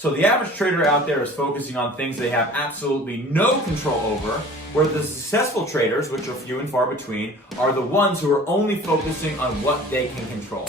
So the average trader out there is focusing on things they have absolutely no control over, where the successful traders, which are few and far between, are the ones who are only focusing on what they can control.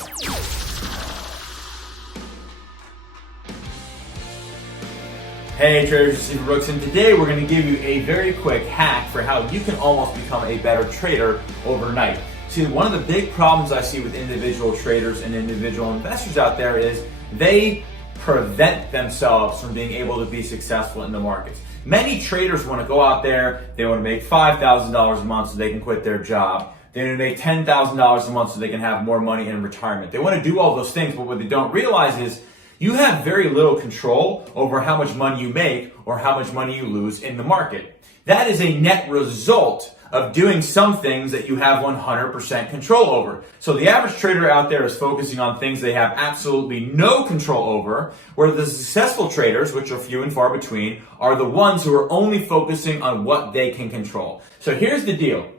Hey traders, it's Steve Brooks, and today we're going to give you a very quick hack for how you can almost become a better trader overnight. See, one of the big problems I see with individual traders and individual investors out there is they prevent themselves from being able to be successful in the markets. Many traders want to go out there, they want to make $5,000 a month so they can quit their job. They want to make $10,000 a month so they can have more money in retirement. They want to do all those things, but what they don't realize is you have very little control over how much money you make or how much money you lose in the market. That is a net result of doing some things that you have 100% control over. So the average trader out there is focusing on things they have absolutely no control over, where the successful traders, which are few and far between, are the ones who are only focusing on what they can control. So here's the deal.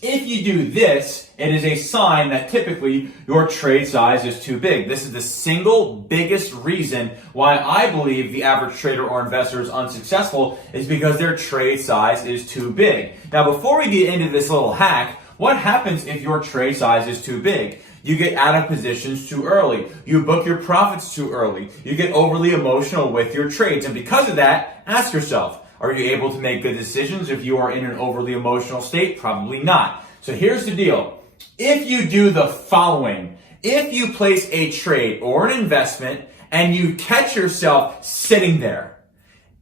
If you do this, it is a sign that typically your trade size is too big. This is the single biggest reason why I believe the average trader or investor is unsuccessful, is because their trade size is too big. Now, before we get into this little hack, what happens if your trade size is too big? You get out of positions too early. You book your profits too early. You get overly emotional with your trades. And because of that, ask yourself, are you able to make good decisions if you are in an overly emotional state? Probably not. So here's the deal. If you do the following, if you place a trade or an investment and you catch yourself sitting there,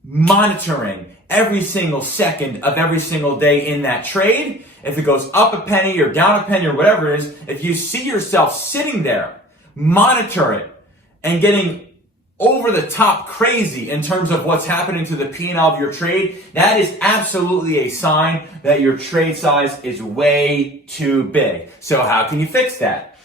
monitoring every single second of every single day in that trade, if it goes up a penny or down a penny or whatever it is, if you see yourself sitting there, monitor it and getting over the top crazy in terms of what's happening to the P&L of your trade, that is absolutely a sign that your trade size is way too big. So how can you fix that?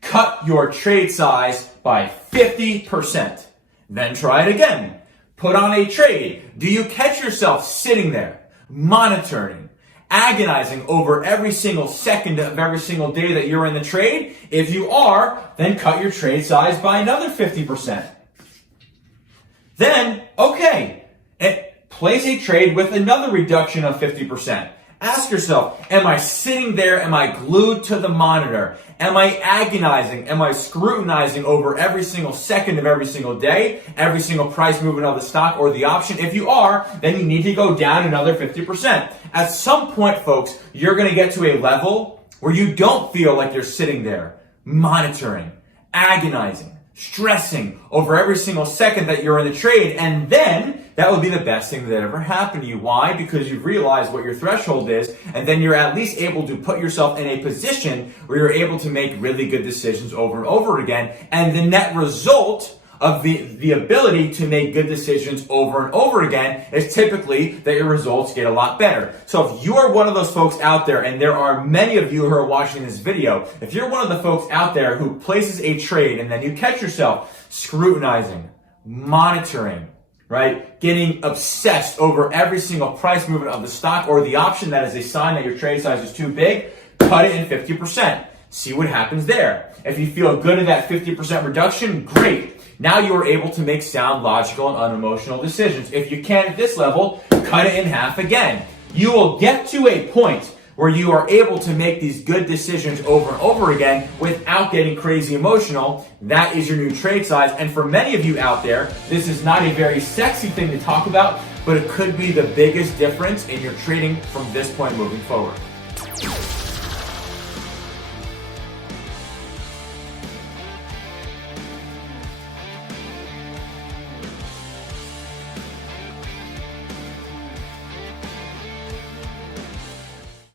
Cut your trade size by 50%. Then try it again. Put on a trade. Do you catch yourself sitting there, monitoring, agonizing over every single second of every single day that you're in the trade? If you are, then cut your trade size by another 50%. Then, okay, place a trade with another reduction of 50%. Ask yourself, am I sitting there? Am I glued to the monitor? Am I agonizing? Am I scrutinizing over every single second of every single day, every single price movement of the stock or the option? If you are, then you need to go down another 50%. At some point, folks, you're going to get to a level where you don't feel like you're sitting there monitoring, agonizing, stressing over every single second that you're in the trade, and then that would be the best thing that ever happened to you. Why? Because you've realized what your threshold is, and then you're at least able to put yourself in a position where you're able to make really good decisions over and over again, and the net result of the ability to make good decisions over and over again is typically that your results get a lot better. So if you are one of those folks out there, and there are many of you who are watching this video, if you're one of the folks out there who places a trade and then you catch yourself scrutinizing, monitoring, right, getting obsessed over every single price movement of the stock or the option, that is a sign that your trade size is too big, cut it in 50%. See what happens there. If you feel good at that 50% reduction, great. Now you are able to make sound, logical, and unemotional decisions. If you can't at this level, cut it in half again. You will get to a point where you are able to make these good decisions over and over again without getting crazy emotional. That is your new trade size. And for many of you out there, this is not a very sexy thing to talk about, but it could be the biggest difference in your trading from this point moving forward.